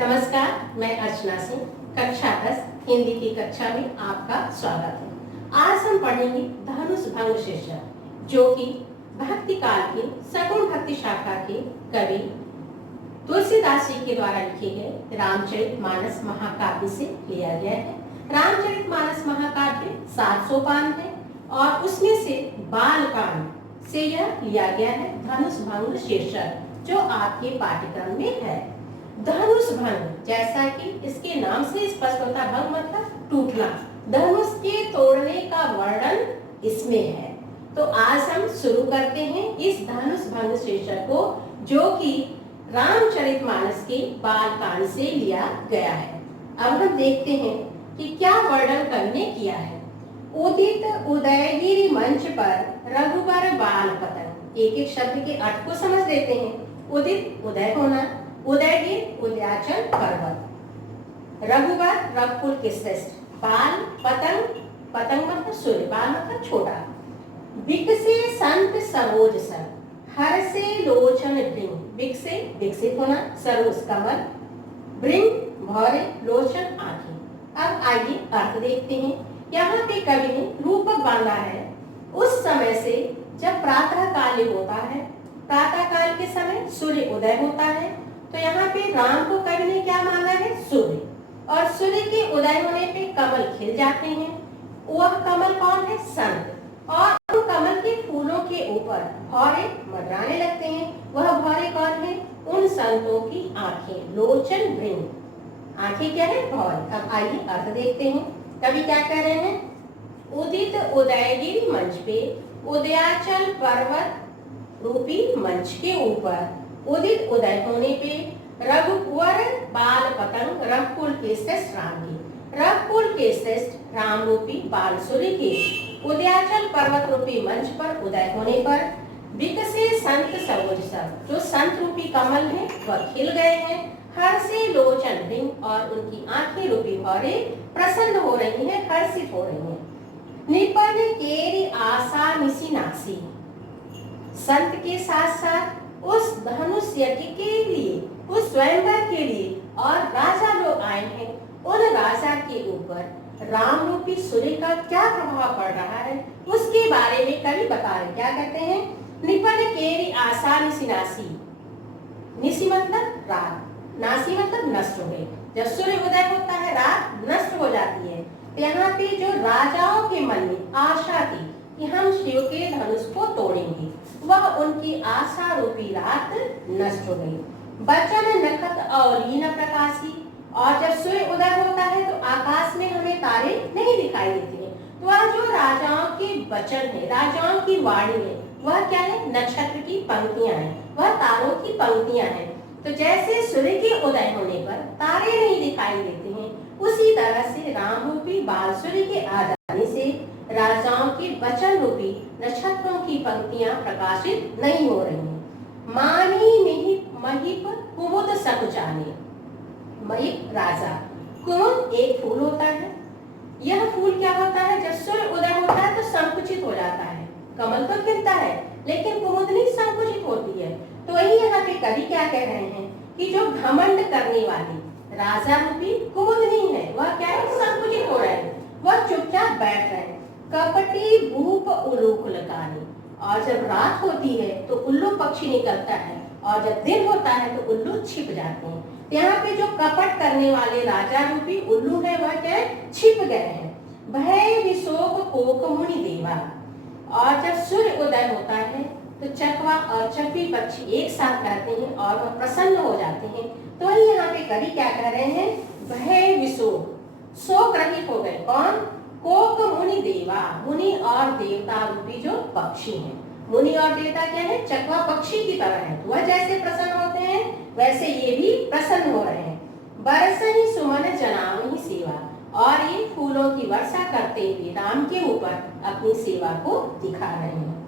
नमस्कार, मैं अर्चना सिंह कक्षा 10 हिंदी की कक्षा में आपका स्वागत है। आज हम पढ़ेंगे धनुष भंग शीर्षक, जो कि भक्ति काल के सगुण भक्ति शाखा के कवि तुलसीदास जी के द्वारा लिखे गए रामचरितमानस महाकाव्य से लिया गया है। रामचरितमानस महाकाव्य 7 सोपान है और उसमें से बालकांड से यह लिया गया है धनुष भंग शीर्षक, जो आपके पाठ्यक्रम में है। धनुष भंग, जैसा कि इसके नाम से स्पष्ट होता, भंग मतलब टूटना, धनुष के तोड़ने का वर्णन इसमें है। तो आज हम शुरू करते हैं इस धनुष भंग शीर्षक को, जो कि रामचरितमानस के बालकांड से लिया गया है। अब हम देखते हैं कि क्या वर्णन कवि ने किया है। उदित उदयगिरि मंच पर रघुबर बाल पतन। एक एक शब्द के अर्थ को समझ लेते हैं। उदित उदय होना, उदयगिरि उदयाचल पर्वत, रघुबर रघुकुल के श्रेष्ठ, बाल पतंग, पतंग मतलब सूर्य, बाल मतलब छोटा, विकसे संत सरोज सर, हर से लोचन भृंग, विकसे विकसित होना, सरोज कमल, भृंग भौरे, लोचन आंखें। अब आइए अर्थ देखते हैं। यहाँ पे कवि ने रूपक बांधा है उस समय से जब प्रातः काल होता है। प्रातः काल के समय सूर्य उदय होता है, तो यहाँ पे राम को कवि ने क्या माना है, सूर्य, और सूर्य के उदय होने पे कमल खिल जाते हैं। वह कमल कौन है, संत, और उन कमल के फूलों के ऊपर भौरे मंडराने लगते हैं। वह भौरे कौन है, उन संतों की आंखें, लोचन भृंग, आंखें क्या है, भौरे। अब आइए अर्थ देखते हैं। कवि क्या कह रहे हैं, उदित उदयगिरि मंच पे, उदयाचल पर्वत रूपी मंच के ऊपर उदित उदय होने पे रघुवर बाल पतंग, रघुकुल के श्रेष्ठ राम की, रघुकुल के श्रेष्ठ राम रूपी बाल सूर्य के उदयाचल पर्वत रूपी मंच पर उदय होने पर विकसे संत सरोज सब, जो संत रूपी कमल है वह खिल गए हैं। हर से लोचन भृंग, और उनकी आंखें रूपी भौरे प्रसन्न हो रही हैं, हर्षित हो रही हैं। निपन केरी आशा निसी नासी, संत के साथ साथ उस धनुष यज्ञ के लिए, उस स्वयंवर के लिए और राजा लोग आए हैं, उन राजा के ऊपर राम रूपी सूर्य का क्या प्रभाव पड़ रहा है उसके बारे में कवि बता रहे। क्या कहते हैं, निपन केरी आशा निसी नासी, निसी मतलब रात, नासी मतलब नष्ट हो गई। जब सूर्य उदय होता है रात नष्ट हो जाती है। तो यहाँ पे जो राजाओं के मन में आशा थी कि हम शिव के धनुष को तोड़ेंगे, वह उनकी आशा रूपी रात नष्ट हो गई। बचन नखत औलीन प्रकाशी, और जब सूर्य उदय होता है तो आकाश में हमें तारे नहीं दिखाई देते हैं। तो वह जो राजाओं के वचन है, राजाओं की वाणी है, वह क्या है, नक्षत्र की पंक्तियां हैं, वह तारों की पंक्तियां हैं। तो जैसे सूर्य के उदय होने पर तारे नहीं दिखाई देते हैं, उसी तरह से राम रूपी बाल सूर्य के आ जाने से राजाओं के वचन रूपी नक्षत्रों की पंक्तियां प्रकाशित नहीं हो रही हैं। मानी महिप कुमुद सकुचाने, महिप राजा, कुमुद एक फूल होता है। यह फूल क्या होता है, जब सूर्य उदय होता है तो संकुचित हो जाता है। कमल तो खिलता है लेकिन कुमुदनी संकुचित होती है। तो वही यहाँ पे कवि क्या कह रहे हैं कि जो घमंड करने वाली राजा रूपी कुमुदनी है, वह क्या है, संकुचित हो रहे हैं, वह चुपचाप बैठ रहे हैं। कपटी भूप उल्लूकुलकानी, और जब रात होती है तो उल्लू पक्षी निकलता है, और जब दिन होता है तो उल्लू छिप जाते हैं। यहाँ पे जो कपट करने वाले राजा रूपी उल्लू है वह क्या है, छिप गए हैं। भय विशोक कोक मुनि देवा, और जब सूर्य उदय होता है तो चकवा और चकवी पक्षी एक साथ रहते हैं और वह प्रसन्न हो जाते हैं। तो वही यहाँ पे कवि क्या कह रहे हैं, भय विशोक, शोक रहित हो गए। कौन, कोक मुनि देवा, मुनि और देवता रूपी जो पक्षी हैं। मुनि और देवता क्या है, चकवा पक्षी की तरह है, वह जैसे प्रसन्न होते हैं वैसे ये भी प्रसन्न हो रहे हैं। बरस ही सुमन जनावहि सेवा, और ये फूलों की वर्षा करते हुए राम के ऊपर अपनी सेवा को दिखा रहे हैं।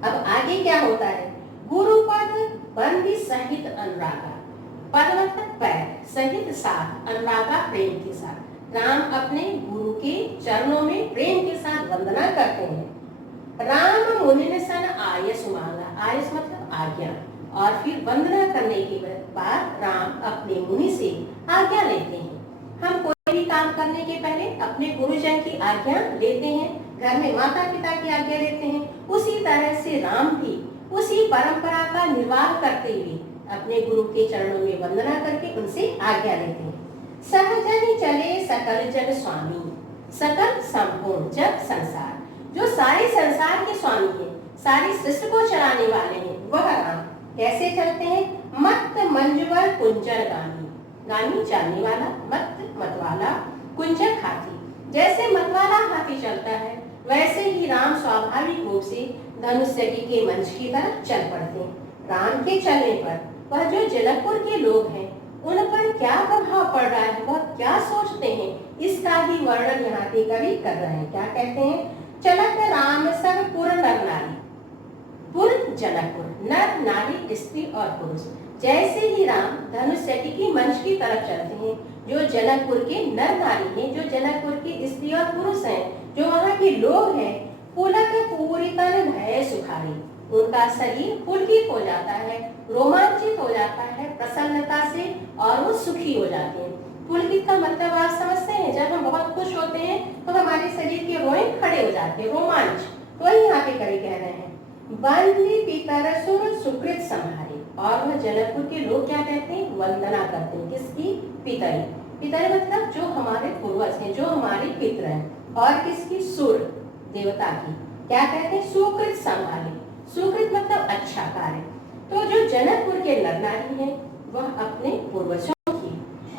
अब आगे क्या होता है, गुरुपद बंदी सहित अनुरागा, पद मतलब पैर, सहित साथ, अनुरागा प्रेम के साथ। राम अपने गुरु के चरणों में प्रेम के साथ वंदना करते हैं। राम मुनि सन आय सुमांगा, आयस मतलब आज्ञा। और फिर वंदना करने के बाद राम अपने मुनि से आज्ञा लेते हैं। हम कोई भी काम करने के पहले अपने गुरुजन की आज्ञा लेते हैं, घर में माता पिता की आज्ञा लेते हैं। उसी तरह से राम भी उसी परंपरा का निर्वाह करते हुए अपने गुरु के चरणों में वंदना करके उनसे आज्ञा लेते हैं। सहजन चले सकल जन स्वामी, सकल संपूर्ण जग संसार। जो सारे संसार के स्वामी हैं, सारी सृष्टि को चलाने वाले हैं, वह राम कैसे चलते हैं? मत मंजवर कुंजर गामी, गामी चलने वाला, मत मतवाला, कुंजर हाथी। जैसे मतवाला हाथी चलता है वैसे ही राम स्वाभाविक रूप से धनुष यज्ञ के मंच की तरफ चल पड़ते हैं। राम के चलने पर वह जो जनकपुर के लोग हैं उन पर क्या प्रभाव पड़ रहा है, वह क्या सोचते हैं, इसका ही वर्णन यहाँ पे कवि कर रहे हैं। क्या कहते हैं? चलत राम सब पुर नर नारी, पुर जनकपुर, नर नारी स्त्री और पुरुष। जैसे ही राम धनुष यज्ञ की मंच की तरफ चलते हैं, जो जनकपुर के नर नारी हैं, जो जनकपुर के स्त्री और पुरुष हैं, जो वहाँ के लोग हैं, पुलक पूरी तन भय सुखारी, उनका शरीर पुलकित हो जाता है, रोमांचित हो जाता है प्रसन्नता से और वो सुखी हो जाते हैं। पुलकित का मतलब आप समझते हैं, जब हम बहुत खुश होते हैं तो हमारे शरीर के रोए खड़े हो जाते हैं, रोमांच। तो वही यहाँ पे कवि कह रहे हैं, बंदी पितर सुर सुकृत संहारे। और वह जनकपुर के लोग क्या कहते हैं? वंदना करते हैं। किसकी? पितरी। पितरी मतलब जो हमारे पूर्वज हैं, जो हमारे पितर हैं। और किसकी? सुर देवता की। क्या कहते हैं? सुकृत संहारे। सुकृत मतलब अच्छा कार्य। तो जो जनकपुर के नर नारी हैं वह अपने पूर्वजों की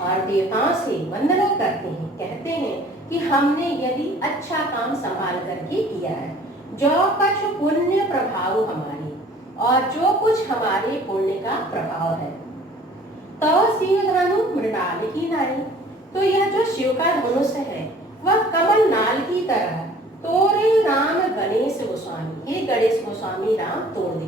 और देवताओं से वंदना करते हैं, कहते हैं कि हमने यदि अच्छा काम संभाल करके किया है, जो कुछ पुण्य प्रभाव हमारी और जो कुछ हमारे पुण्य का प्रभाव है, तो शिव धनु मृणाल की नारी। तो यह जो शिव का धनुष है वह कमल नाल की तरह तोरे राम गणेश गोस्वामी, ये गणेश गोस्वामी राम तोड़ दे।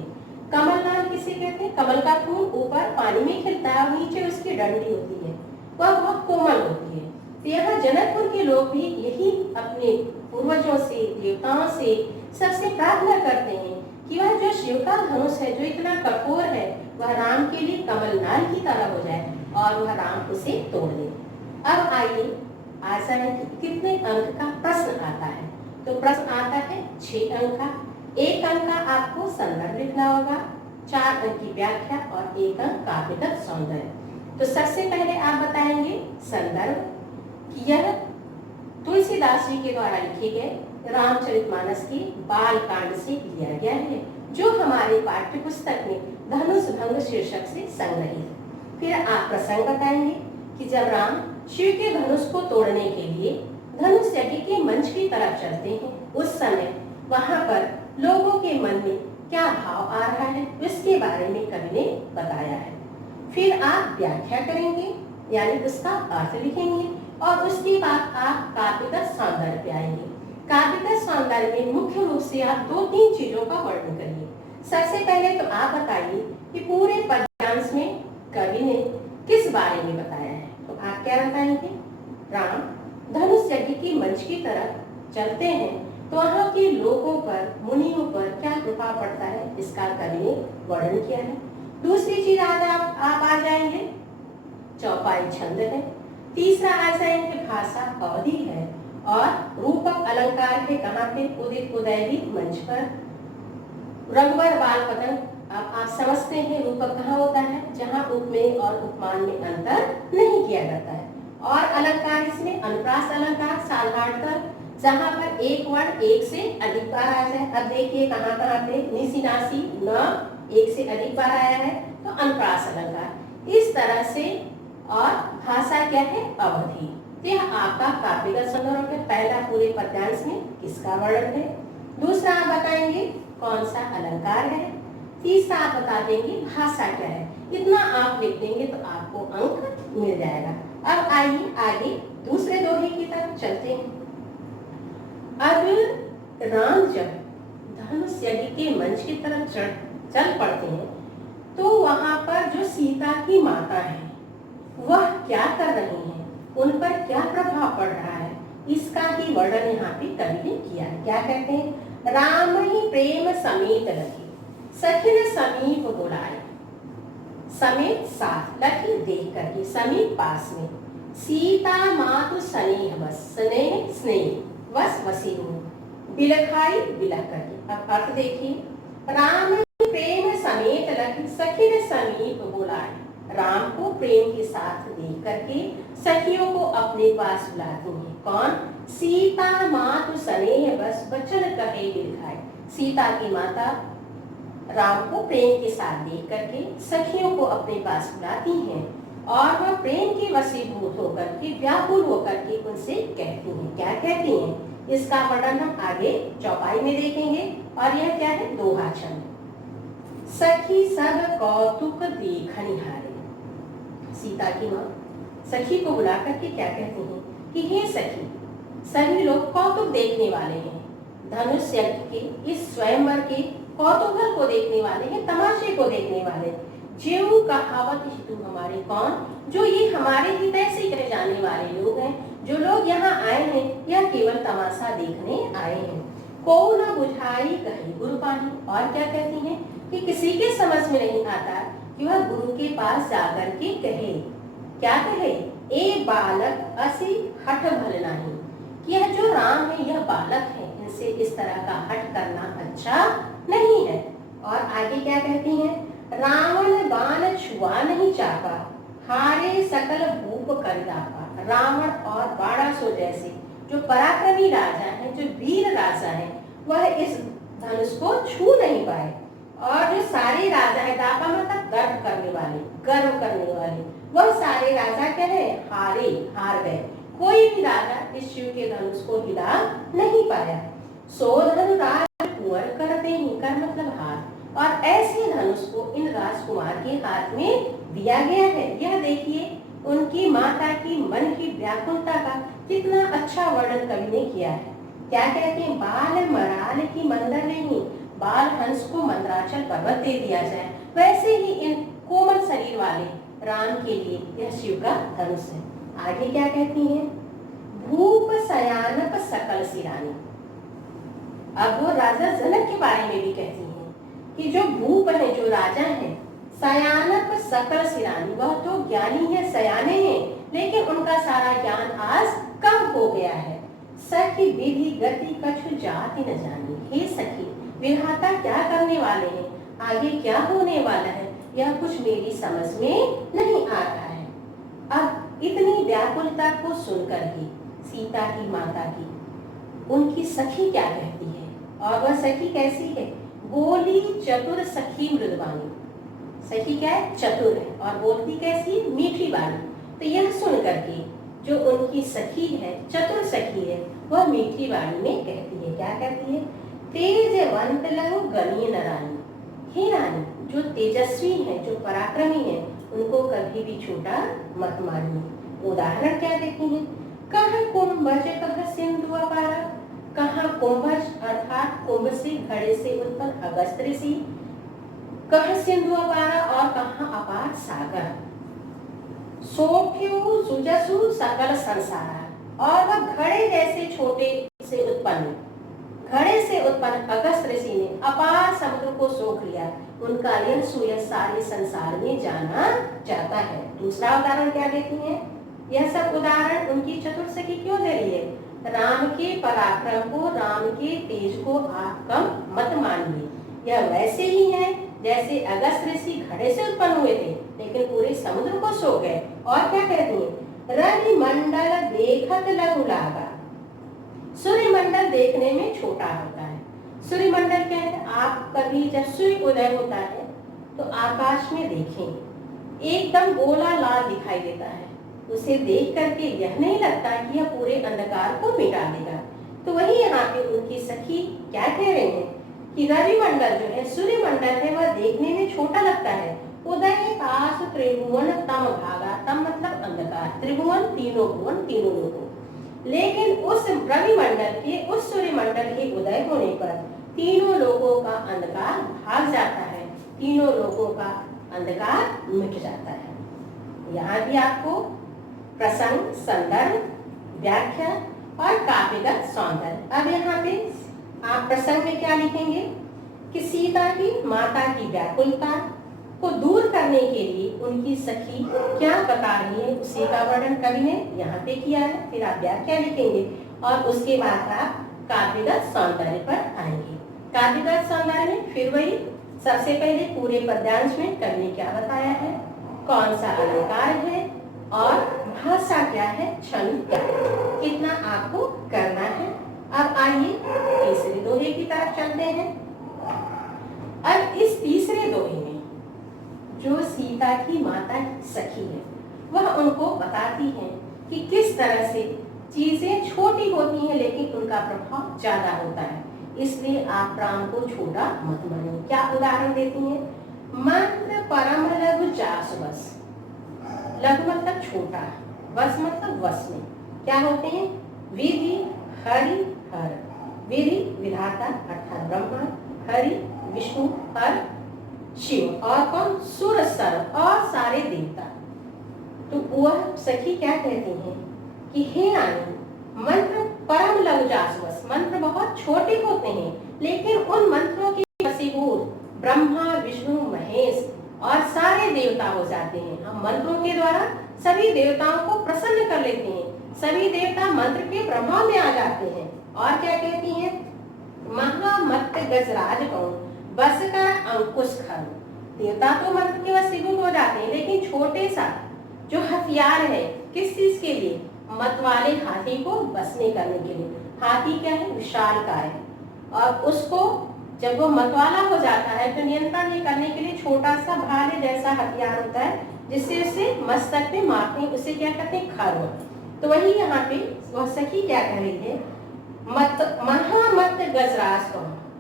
कमल नाल किसे कहते हैं? कमल का फूल ऊपर पानी में खिलता है और नीचे उसकी डंडी होती है, वह बहुत कोमल होती है। तो यहाँ जनकपुर के लोग भी यही अपने पूर्वजों से, देवताओं से, सबसे प्रार्थना करते हैं कि वह जो शिव का धनुष है, जो इतना कठोर है, वह राम के लिए कमल नाल की तरह हो जाए और वह राम उसे तोड़ दे। अब आइए आशा है कि कितने अंक का प्रश्न आता है। तो प्रश्न आता है 6 अंक का। 1 अंक का आपको संदर्भ लिखना होगा, 4 अंक की व्याख्या और 1 अंक काव्यगत सौंदर्य। तो सबसे पहले आप बताएंगे संदर्भ कि यह तुलसीदास जी के द्वारा लिखे गए रामचरितमानस के बाल कांड से लिया गया है, जो हमारे पाठ्य पुस्तक में धनुष भंग शीर्षक से संग्रहित है। फिर आप प्रसंग बताएंगे कि जब राम शिव के धनुष को तोड़ने के लिए धनुष यज्ञ के मंच की तरफ चलते हैं, उस समय वहां पर लोगों के मन में क्या भाव आ रहा है, इसके बारे में कवि ने बताया है। फिर आप व्याख्या करेंगे, यानी उसका अर्थ लिखेंगे, और उसके बाद आप काव्यगत सौंदर्य पे आएंगे। काव्यगत सौंदर्य में मुख्य रूप से आप 2-3 चीजों का वर्णन करिए। सबसे पहले तो आप बताइए कि पूरे पद्यांश में कवि ने किस बारे में बताया है। तो आप क्या बताएंगे? राम धनुष यज्ञ की मंच की तरफ चलते हैं तो वहाँ के लोगों पर, मुनियों पर क्या प्रभाव पड़ता है, इसका कवि ने वर्णन किया है। दूसरी चीज आज आप आ जाएंगे, चौपाई छंद है। तीसरा आ जाएंगे भाषा अवधि है, और रूपक अलंकार है कहाँ पे? उदित उदयवी मंच पर। रघुवर बाल पतन, आप समझते हैं रूपक कहाँ होता है? जहाँ उपमेय और उपमान में अंतर नहीं किया जाता है। और अलंकार इसमें अनुप्रास अलंकार साधारणतः जहाँ पर एक वर्ण एक से अधिक बार आया है। अब देखिए कहाँ पे निसी नासी न एक से अधिक बार आया है, तो अनुप्रास अलंकार इस तरह से। और भाषा क्या है? अवधि। तो यह आपका काव्यगत संदर्भ है। पहला पूरे पद्यांश में किसका वर्णन है, दूसरा आप बताएंगे कौन सा अलंकार है, तीसरा आप बता देंगे भाषा क्या है। इतना आप लिख देंगे तो आपको अंक मिल जाएगा। अब आइए आगे दूसरे दोहे की तरफ चलते हैं। अब राम जब धनुष यज्ञ के मंच की तरफ चल पड़ते हैं तो वहां पर जो सीता की माता है वह क्या कर रही हैं, उन पर क्या प्रभाव पड़ रहा है, इसका ही वर्णन यहाँ पे कवि ने किया है। क्या कहते हैं? राम ही प्रेम समेत रखे। सखी ने समीप बुलाया, समेत साथ लखी देख करके, समीप पास में। सीता मातु स्नेह बस, स्नेह स्नेह बस वसी हूँ, बिलखाई बिलख करके। अब अर्थ देखिए, राम प्रेम समेत लखी सखी ने समीप बुलाया, राम को प्रेम के साथ देख करके सखियों को अपने पास बुलाती हैं। कौन? सीता मातु स्नेह बस वचन कहे बिलखाई। सीता की माता राम को प्रेम के साथ देख करके सखियों को अपने पास बुलाती हैं और वह प्रेम के वशीभूत होकर के, व्याकुल होकर के उनसे कहती हैं। क्या कहती हैं? इसका वर्णन हम आगे चौपाई में देखेंगे। और यह क्या है? दोहा छंद। सखी सब कौतुक देखनि हारे। सीता की माँ सखी को बुला करके क्या कहती हैं कि हे सखी, सभी लोग कौतुक देखने वाले हैं, धनुष यज्ञ के इस स्वयंवर के कौतूहल को देखने वाले हैं, तमाशे को देखने वाले। ज्यों कहावत हितु हमारे कौन? जो ये हमारे हितै से कहे जाने वाले लोग हैं। जो लोग यहाँ आए हैं यह केवल तमाशा देखने आए हैं। को न बुझाई कही गुरु पानी। और क्या कहती हैं कि किसी के समझ में नहीं आता कि वह गुरु के पास जाकर के कहे। क्या कहे? ए बालक असी हठ भल नहीं, कि यह जो राम है यह बालक है, इनसे इस तरह का हठ करना अच्छा नहीं है। और आगे क्या कहती हैं? रावण बाण छुआ नहीं चापा, हारे सकल भूप कर दापा। रावण और बाणासुर जैसे जो पराक्रमी राजा हैं, जो वीर राजा हैं, वह इस धनुष को छू नहीं पाए। और जो सारे राजा है, दापा मतलब गर्व करने वाले, गर्व करने वाले, वह सारे राजा क्या है? हारे, हार गए। कोई भी राजा इस शिव के धनुष को हिला नहीं पाया। सो धनु राज कुंवर करते ही, कर मतलब हार, और ऐसे धनुष को इन राजकुमार के हाथ में दिया गया है। यह देखिए उनकी माता की मन की व्याकुलता का कितना अच्छा वर्णन कवि ने किया है। क्या कहते हैं? बाल मराल की मंदर नहीं, बाल हंस को मंदराचल पर्वत दे दिया जाए, वैसे ही इन कोमल शरीर वाले राम के लिए यह शिव का धनुष है। आगे क्या कहती हैं? भूप सयानप सकल सिरानी। अब वो राजा जनक के बारे में भी कहती हैं कि जो भूप है, जो राजा है, सयानप सकल सिरानी, वह तो ज्ञानी है, सयाने हैं, लेकिन उनका सारा ज्ञान आज कम हो गया है। सखी विधि गति कछु जाति न जानी। हे सखी, विधाता क्या करने वाले हैं, आगे क्या होने वाला है, यह कुछ मेरी समझ में नहीं आ रहा है। अब इतनी व्याकुलता को सुनकर ही सीता की माता की उनकी सखी क्या कहती है? और वह सखी कैसी है? बोली चतुर सखी मृदवानी। सखी क्या है? चतुर है, और बोलती कैसी? मीठी वाली। तो यह सुन करके जो उनकी सखी है, चतुर सखी है, वह मीठी वाणी में कहती है। क्या कहती है? तेजवंत लहु गणी न रानी। हे रानी, जो तेजस्वी है, जो पराक्रमी है, उनको कभी भी छोटा मत मानिए। उदाहरण क्या देती है? कहाँ कुंभज कहाँ सिंधु अपारा। कहाँ कुंभज अर्थात कुंभ से, घड़े से उत्पन्न अगस्त ऋषि, कहाँ सिंधु अपारा और कहाँ अपार सागर। सोफ्यु सुजसु सकल संसारा। और वह घड़े जैसे छोटे से उत्पन्न, घड़े से उत्पन्न अगस्त ऋषि ने अपार समुद्र को सोख लिया। उनका यह सूर्य सारे संसार में जाना जाता है। दूसरा उदाहरण क्या देती हैं? यह सब उदाहरण उनकी चतुर सखी क्यों दे रही है? राम के पराक्रम को, राम के तेज को आप कम मत मानिए। यह वैसे ही है जैसे अगस्त ऋषि घड़े से उत्पन्न हुए थे, लेकिन पूरे समुद्र को सो गए। और क्या कहती हैं? रवि मंडल देखत लघु लागा। सूर्य मंडल देखने में छोटा होता है। सूर्य मंडल क्या है? आप कभी जब सूर्य उदय होता है तो आकाश में देखें, एकदम गोला लाल दिखाई देता है। उसे देख करके यह नहीं लगता कि यह पूरे अंधकार को मिटा देगा। तो वही यहाँ पे उनकी सखी क्या कह रहे हैं कि रवि मंडल जो है, सूर्य मंडल है, वह देखने में छोटा लगता है। उदय तास त्रिभुवन तम भागा। तम मतलब अंधकार, त्रिभुवन तीनों भुवन, तीनों लोगों। लेकिन उस रवि मंडल के, उस सूर्य मंडल के उदय होने पर तीनों लोगों का अंधकार भाग जाता है, तीनों लोगों का अंधकार मिट जाता है। यहाँ भी आपको प्रसंग, संदर्भ, व्याख्या और काव्यगत सौंदर्य। अब यहाँ पे आप प्रसंग में क्या लिखेंगे? कि सीता की माता की व्याकुलता को दूर करने के लिए उनकी सखी क्या बता रही है, उसी का वर्णन कवि ने यहाँ पे किया है। फिर आप व्याख्या लिखेंगे और उसके बाद आप काव्यगत सौंदर्य पर आएंगे। काव्यगत सौंदर्य में फिर वही सबसे पहले पूरे पद्यांश में कवि ने क्या बताया है, कौन सा अलंकार है और भाषा क्या है, छंद क्या है, कितना आपको करना है। अब आइए तीसरे दोहे की तरफ चलते हैं। अब इस तीसरे दोहे में जो सीता की माता की सखी है वह उनको बताती है कि किस तरह से चीजें छोटी होती हैं लेकिन उनका प्रभाव ज्यादा होता है, इसलिए आप प्राण को छोटा मत मानिए। क्या उदाहरण देती हैं, मंत्र परम लघु जास वस, लघु मतलब छोटा, वस मतलब वस में क्या होते हैं, विधि हरि हर, विधि विधाता अर्थात ब्रह्मा, हरि विष्णु, हर शिव और कौन, सूर्य सर्व और सारे देवता। तो वह सखी क्या कहती हैं कि हे रानी, मंत्र परम लघु जासवस, मंत्र बहुत छोटे होते हैं लेकिन उन मंत्रों के वशीभूत ब्रह्मा विष्णु महेश और सारे देवता हो जाते हैं। हम मंत्रों के द्वारा सभी देवताओं को प्रसन्न कर लेते हैं, सभी देवता मंत्र के प्रभाव में आ जाते हैं। और क्या कहती हैं, महामत्त गजराज कौन, बस कर अंकुश खर, देवता तो मंत्र के वशीभूत हो जाते हैं लेकिन छोटे सा जो हथियार है किस चीज के लिए, मत वाले हाथी को बसने करने के लिए। हाथी क्या है, विशालकाय है और उसको जब वो मतवाला हो जाता है तो नियंत्रण करने के लिए छोटा सा भाले जैसा हथियार होता है जिससे उसे मस्तक पे मारते हैं, उसे क्या कहते हैं, खरवा। तो वही यहाँ पे वह सखी क्या कह रही है, मत महामत गजराज को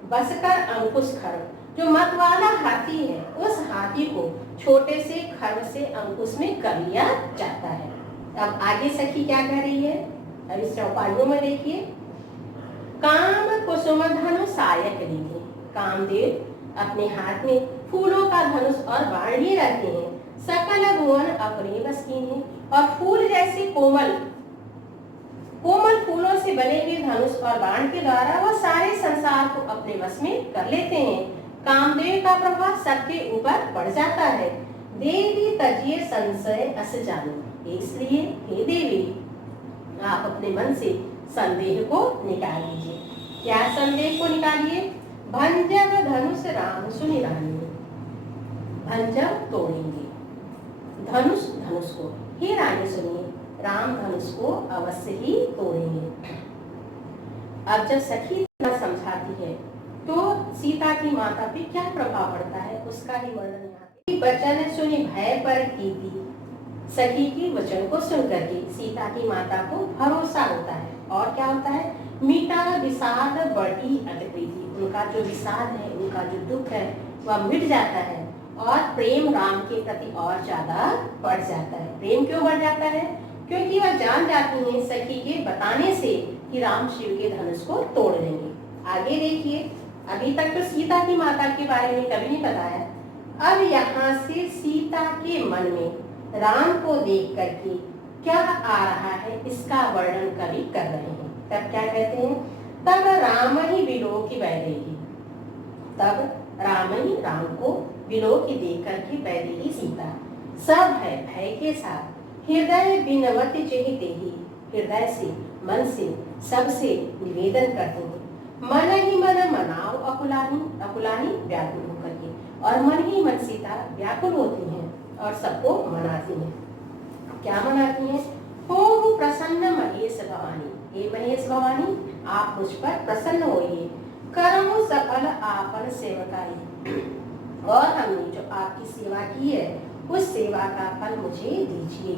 बस कर अंकुश खर, जो मत वाला हाथी है उस हाथी को छोटे से खर से अंकुश में कर लिया जाता है। अब आगे सखी क्या कह रही है, अब इस चौपाइयों में देखिए, काम कुसुम धनुष सायक लीजिए, कामदेव अपने हाथ में फूलों का धनुष और बाण लिए रहते हैं, सकल भुवन अपने बस की है, और फूल जैसे कोमल कोमल फूलों से बने हुए धनुष और बाण के द्वारा वह सारे संसार को अपने वश में कर लेते हैं। कामदेव का प्रभाव सबके ऊपर बढ़ जाता है। देवी तजिए संशय अस जानो, इसलिए हे देवी आप अपने मन से संदेह को निकाल लीजिए। क्या संदेह को निकालिए, भंजक धनुष राम सुनि रानी, भंजक तोड़ेंगे धनुष, धनुष को, हे रानी सुनिए राम धनुष को अवश्य ही तोड़ेंगे। अब जब सखी समझाती है तो सीता की माता पे क्या प्रभाव पड़ता है उसका ही वर्णन यहाँ पे। वचन सुनि भय पर कीती, सखी की वचन को सुन करके सीता की माता को भरोसा होता है और क्या होता है, मीठा विषाद बढ़ी अति प्रीति, उनका जो विषाद है, उनका जो दुख है वह मिट जाता है और प्रेम राम के प्रति और ज्यादा बढ़ जाता है। प्रेम क्यों बढ़ जाता है, क्योंकि वह जान जाती हैं सखी के बताने से कि राम शिव के धनुष को तोड़ देंगे। आगे देखिए, अभी तक तो सीता की माता के बारे में कभी नहीं बताया, अब यहाँ से सीता के मन में राम को देख करके क्या आ रहा है इसका वर्णन कवि कर रहे हैं। तब क्या कहते हैं, तब राम ही विलोक की वैदेही, तब राम ही राम को विलोक की देख करके वैदेही सीता सब है भय के साथ हृदय बिनवति चेहिते ही, हृदय से मन से सबसे निवेदन करते हैं, मन ही मन मनाओ अकुलानी, अकुलानी व्याकुल होकर के, और मन ही मन सीता व्याकुल होती हैं और सबको मनाती हैं। क्या मनाती हैं, हो प्रसन्न महेश भवानी, हे महेश भवानी आप मुझ पर प्रसन्न होइए, करो सफल आपन सेवकाई, और हमने जो आपकी सेवा की है उस सेवा का फल मुझे दीजिए।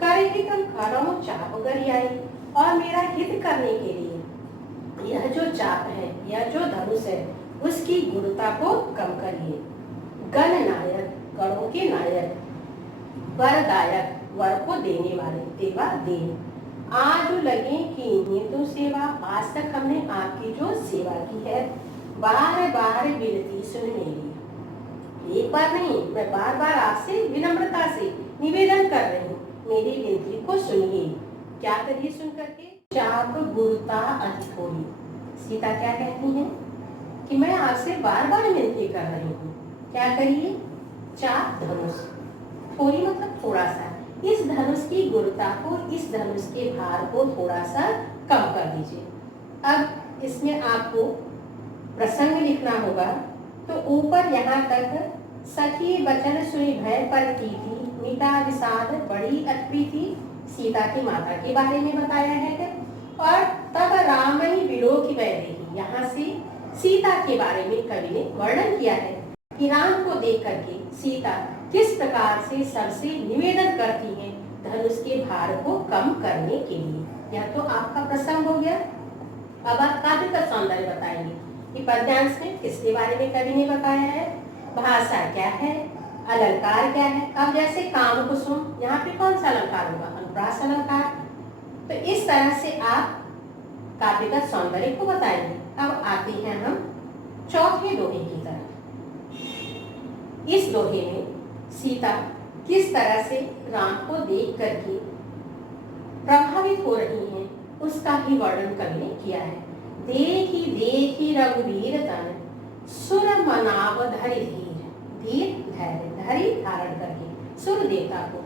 करेगी तुम करो चाप गरियाई, और मेरा हित करने के लिए यह जो चाप है, यह जो धनुष है उसकी गुरुता को कम करिए। गण नायक, गणों के नायक, वरदायक, वर को देने वाले, देवा देव, आज लगे कि तो सेवा, आज तक हमने आपकी जो सेवा की है बार बार विनती सुन मेरी, एक बार नहीं मैं बार बार आपसे विनम्रता से निवेदन कर रही हूँ, मेरी विनती को सुनिए। क्या करिए सुन करके, चाप गुरुता अधिक होगी। सीता क्या कहती हैं, कि मैं आपसे बार बार विनती कर रही हूँ, क्या करिए, 4 धनुष, थोड़ी मतलब थोड़ा सा, इस धनुष की गुरुता को, इस धनुष के भार को थोड़ा सा कम कर दीजिए। अब इसमें आपको प्रसंग लिखना होगा। तो ऊपर यहाँ तक सखी वचन सुनी भय पर की थी, मिटा विषाद बड़ी अटपी थी, सीता की माता के बारे में बताया है। और तब राम ही विलोक वै देही, यहाँ से सीता के बारे में कवि ने वर्णन किया है कि राम को देख करके सीता किस प्रकार से सबसे निवेदन करती हैं धनुष के भार को कम करने के लिए। यह तो आपका प्रसंग हो गया। अब आप काव्य का सौंदर्य बताएंगे कि पद्यांश में किसके बारे में कवि ने बताया है, भाषा क्या है, अलंकार क्या है। अब जैसे काम कुसुम, यहाँ पे कौन सा अलंकार होगा, अनुप्रास अलंकार। तो इस तरह से आप काव्य का सौंदर्य को बताएंगे। अब आते हैं हम चौथे दोहे की तरफ। इस दोहे में सीता किस तरह से राम को देख करके प्रभावित हो रही हैं, उसका ही वर्णन कवि ने किया है। देखी देखी रघुवीर तन, सुर मनाव धरि धीर, धीर धैर्य, धरि धारण करके सुर देवता को,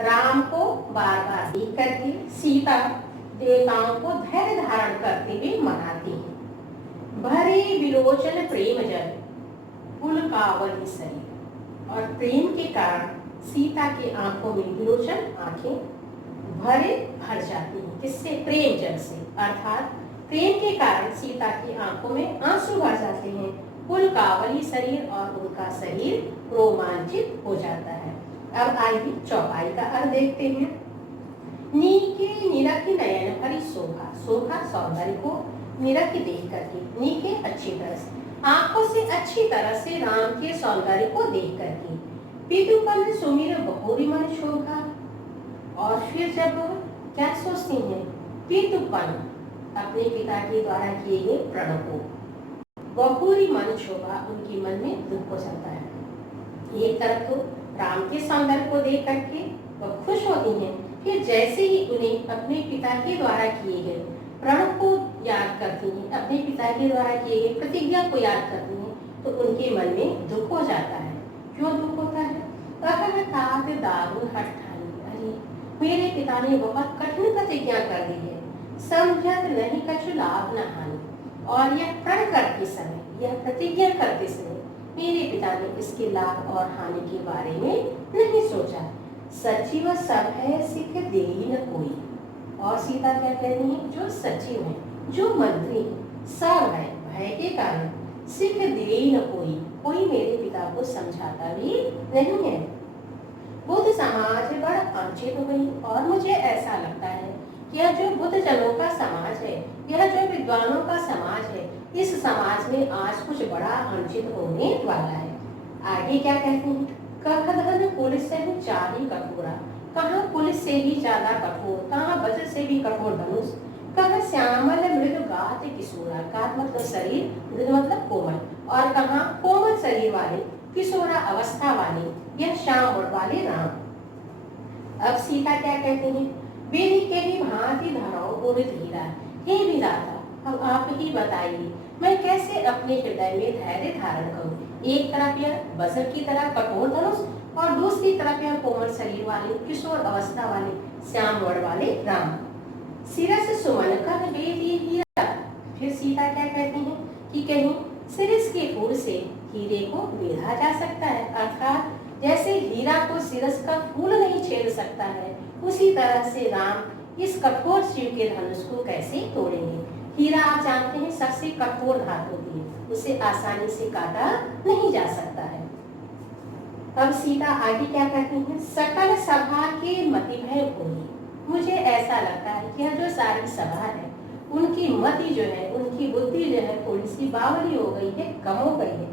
राम को बार बार देख करके सीता देवताओं को धैर्य धारण करते हुए मनाती है। भरे विलोचन प्रेम जल, पुलकावली सरी, और प्रेम के कारण सीता की आंखों में विलोचन, आंखें भर जाती हैं। किससे, प्रेम जल से, अर्थात प्रेम के कारण सीता की आंखों में आंसू भर जाते हैं। पुलकावली शरीर, और उनका शरीर रोमांचित हो जाता है। अब आइए चौपाई का अर्थ देखते हैं। नीके निरख नयन भरी शोभा, शोभा सौंदर्य को निरख देख करके, नीके अच्छी तरह से, आंखों से अच्छी तरह से राम के सौंदर्य को देख करके, पितुपन सुमिर बहुरी मन शोभा। और फिर जब क्या सोचती हैं, पितुपन अपने पिता के द्वारा किए गए प्रण को, बहुरी मन शोभा, उनके मन में दुख हो जाता है। एक तरफ तो राम के सौंदर्य को देख करके वह खुश होती हैं, फिर जैसे ही उन्हें अपने पिता के द्वारा किए गए प्रण को याद करती हैं, अपने पिता के द्वारा किए गए प्रतिज्ञा को याद करती हैं, तो उनके मन में दुख हो जाता है। क्यों दुख होता है, दारुण हठ ठानी, अरे मेरे पिता ने बहुत कठिन प्रतिज्ञा कर दी है, समझत नहीं कछु लाभ न हानि। और यह प्रण करते समय, यह प्रतिज्ञा करते समय मेरे पिता ने इसके लाभ और हानि के बारे में नहीं सोचा। सचिव सब है सिख देई न कोई, और सीता क्या कहती है, जो सचिव है, जो मंत्री है, सब है, भय के कारण सिख देई न कोई, कोई मेरे पिता को समझाता भी नहीं है। बुद्ध समाज बड़ा आंचित हो गई, और मुझे ऐसा लगता है कि यह जो बुद्ध जनों का समाज है, यह जो विद्वानों का समाज है, इस समाज में आज कुछ बड़ा आंचित होने वाला है। आगे क्या कहते हैं, कखधन पुलिस से भी चारी कठोरा, कहाँ पुलिस से भी ज्यादा कठोर, कहाँ वज्र से भी कठोर धनुष, कहाँ श्यामल मृदु गात किशोरा, गात मतलब शरीर, मृदु मतलब कोमल, और कहाँ कोमल शरीर वाले, किशोरा अवस्था वाले, यह श्याम वाले राम। अब सीता क्या कहते हैं, विधि के ही भांति धराओ गुरु धीरा, हे विधाता अब आप ही बताइए मैं कैसे अपने हृदय में धैर्य धारण करूं। एक तरफ यह वज्र की तरह कठोर धनुष, और दूसरी तरफ यह कोमल शरीर वाले, किशोर अवस्था वाले, श्याम वर्ण वाले राम। सिरस सुमन कर वेदी हीरा, फिर सीता क्या कहती हैं कि कहीं सिरस के फूल से हीरे को वेधा जा सकता है, अर्थात जैसे हीरा को सिरस का फूल नहीं छेड़ सकता है, उसी तरह से राम इस कठोर शिव के धनुष को कैसे तोड़ेंगे। हीरा आप जानते हैं सबसे कठोर धातु होती है, उसे आसानी से काटा नहीं जा सकता है। अब सीता आगे क्या कहती है, सकल सभा के मति भय भोली, मुझे ऐसा लगता है कि यह जो सारी सभा है उनकी मति जो है, उनकी बुद्धि जो है थोड़ी सी बावली हो गई है, कम हो गई है।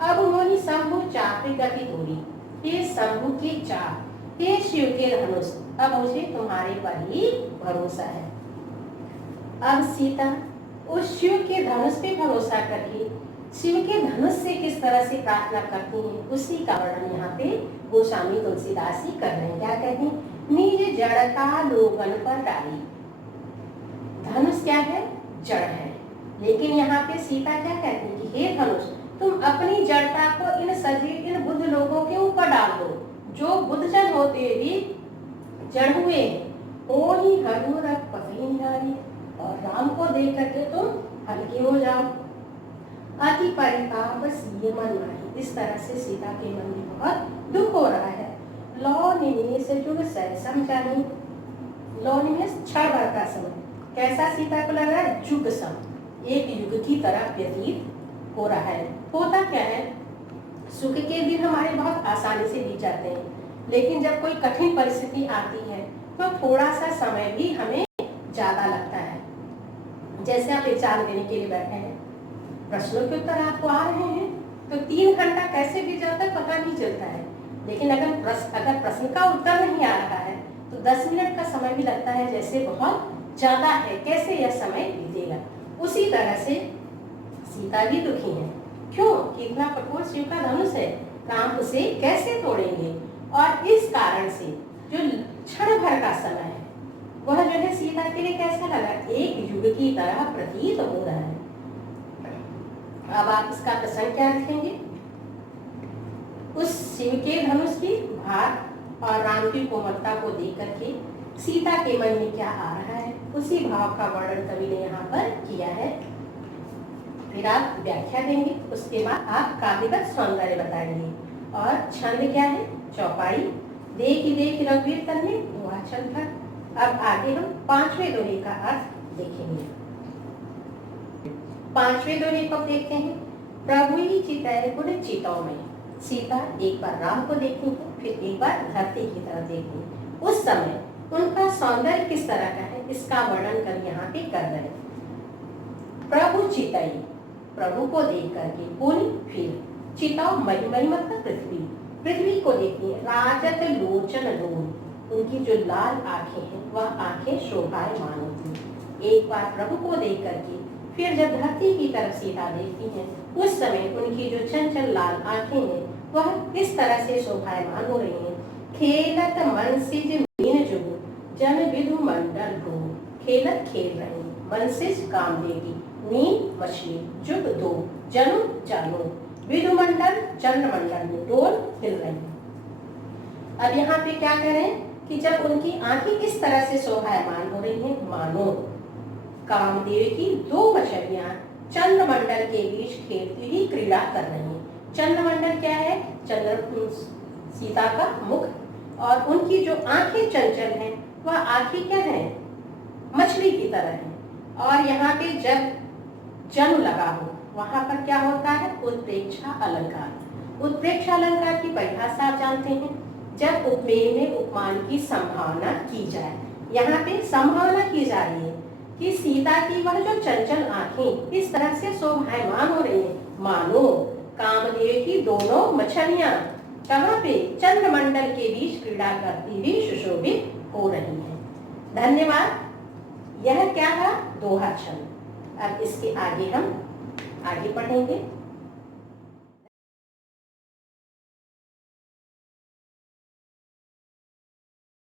अब मोहि शंभु चाप गति तोड़ी, हे शंभु की चाप, हे शिव के धनुष, अब मुझे तुम्हारे पर ही भरोसा है। अब सीता उस शिव के धनुष पे भरोसा करके शिव के धनुष से किस तरह से प्रार्थना करती हैं, उसी का वर्णन यहाँ पे गोस्वामी तुलसीदास जी कर रहे हैं। क्या कहते हैं, निज जड़ता लोगन पर डाली, धनुष क्या है, जड़ है, लेकिन यहाँ पे सीता क्या कहती है कि हे धनुष, तुम अपनी जड़ता को इन बुद्ध लोगों के ऊपर डाल दो, जो बुद्धजन होते भी जड़ हुए हैं। ओ ही हरु रख पसली नारी, और राम को देख करके तुम हल्के हो जाओ। अति परिताप सीय मन माही, इस तरह से सीता के मन में बहुत दुख हो रहा है। लौ निमेष जुग सह समझाही, लौ निमेष क्षण भर का समय, कैसा सीता को लग रहा है? जुग सम, एक युग की तरह व्यतीत हो रहा है। होता क्या है, सुख के दिन हमारे बहुत आसानी से बीत जाते हैं, लेकिन जब कोई कठिन परिस्थिति आती है तो थोड़ा सा समय भी हमें ज्यादा लगता है। जैसे आप एग्जाम देने के लिए बैठे हैं, प्रश्नों के उत्तर आपको आ रहे हैं, तो 3 घंटा कैसे बीत जाता है पता नहीं चलता है। लेकिन अगर प्रश्न का उत्तर नहीं आ रहा है तो 10 मिनट का समय भी लगता है जैसे बहुत ज्यादा है, कैसे यह समय बीतेगा। उसी तरह से सीता भी दुखी है। क्यों? कि इतना कठोर शिव का धनुष है, राम उसे कैसे तोड़ेंगे। और इस कारण से जो क्षण भर का समय है वह जो है सीता के लिए कैसा लगा? एक युग की तरह प्रतीत हो रहा है। अब आप इसका प्रसंग क्या लिखेंगे? उस शिव के धनुष की भार और राम की कोमलता को देख करके सीता के मन में क्या आ रहा है, उसी भाव का वर्णन कवि ने यहाँ पर किया है। फिर आप व्याख्या देंगे, उसके बाद आप काव्यगत सौंदर्य बताएंगे। और छंद क्या है? चौपाई। देख रघुवीर तन्ने दोहा छंद था। अब आगे हम 5वें दोहे का अर्थ देखेंगे। 5वें दोहे को देखते हैं। प्रभु ही चितय गुण चितौ में, सीता एक बार राम को देखेंगे, फिर एक बार धरती की तरफ देखेंगे। उस समय उनका सौंदर्य किस तरह का है, इसका वर्णन कर यहाँ पे कर रहे हैं। प्रभु चितई, प्रभु को देख करके, पुनि फिर, चितौ मई मतलब पृथ्वी को देखिए। राजत लोचन लोन, उनकी जो लाल आंखें हैं वह आंखें शोभायमान होती। एक बार प्रभु को देख करके फिर जब धरती की तरफ सीता देखती हैं, उस समय उनकी जो चंचल लाल आंखें हैं वह इस तरह से शोभायमान हो रही हैं। खेलत मनसिज मीन जुगु जन विधु मंडल भू, खेलत खेल रहे, मनसिज कामदेवी, मीन मछली, जुग दो, जनु जानो, विधु मंडल चंद्रमंडल में डोल हिल रही। अब यहाँ पे क्या करें कि जब उनकी आंखें इस तरह से शोभायमान हो रही हैं, मानो कामदेव की 2 मछलियां चंद्रमंडल के बीच खेलती हुई क्रीड़ा कर रही हैं। चंद्रमंडल क्या है? चंद्र सीता का मुख, और उनकी जो आंखें चंचल हैं वह आंखें क्या है? मछली की तरह है। और यहाँ पे जब जन्म लगा हो वहां पर क्या होता है? उत्प्रेक्षा अलंकार। उत्प्रेक्षा अलंकार की परिभाषा आप जानते हैं, जब उपमेय में उपमान की संभावना की जाए। यहाँ पे संभावना की जा रही है कि सीता की वह जो चंचल आंखें इस तरह से शोभायमान हो रही है, मानो कामदेव की दोनों मछलियां कहाँ पे? चंद्रमंडल के बीच क्रीड़ा करती हुई सुशोभित हो रही है। धन्यवाद। यह क्या है? दोहा छंद। अब इसके आगे हम आगे पढ़ेंगे।